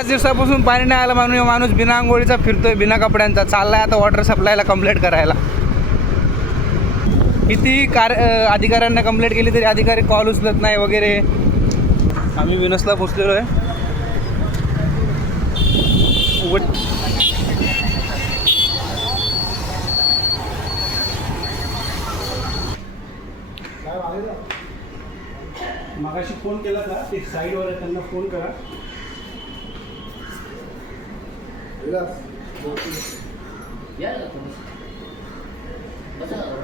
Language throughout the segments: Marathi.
5 दिवसापासून पाणी नाही आलं म्हणून माणूस बिना आंघोळीचा फिरतोय, बिना कपड्यांचा चाललाय आता वॉटर सप्लायला कंप्लेंट करायला. किती अधिकाऱ्यांना कंप्लेंट केली तरी अधिकारी कॉल उचलत नाही वगैरे. आम्ही विनसला पोचलेलो आहे. मगाशी फोन केला का ते साईडवर आहे त्यांना फोन करा.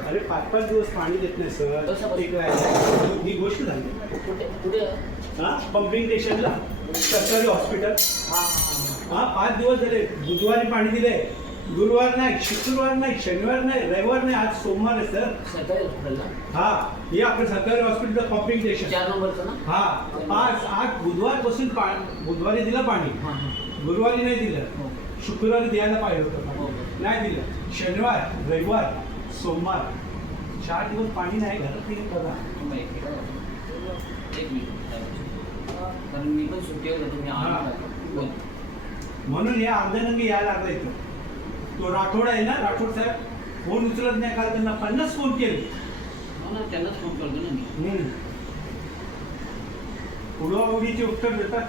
अरे 5-5 दिवस पाणी देत नाही सर. ही गोष्ट झाली. हां पंपिंग स्टेशनला सरकारी हॉस्पिटल. हां 5 दिवस झाले. बुधवारी पाणी दिले, गुरुवार नाही, शुक्रवार नाही, शनिवार नाही, रविवार नाही, आज सोमवार आहे सर. सरकारी हॉस्पिटलला. हा हे आपलं सरकारी हॉस्पिटल पंपिंग स्टेशन 4 नंबरचं ना. हा 8 बुधवारपासून बुधवारी दिलं पाणी, गुरुवारी नाही दिलं, शुक्रवारी द्यायला पाहिजे होतं पाणी, नाही दिलं. शनिवार, रविवार, सोमवार 4 दिवस पाणी नाही. घरात क्लीन करा. एक मिनिट, कारण मी पण सुट्टीवर होतो. मी आलो म्हणून या अर्ध्यानंगी यायला लागला इथं. तो राठोड आहे ना, राठोड साहेब फोन उचलत नाही. काल त्यांना 50 फोन केले. त्यांनाच फोन करतो ना मी. उडवाउडीचे उत्तर देतात.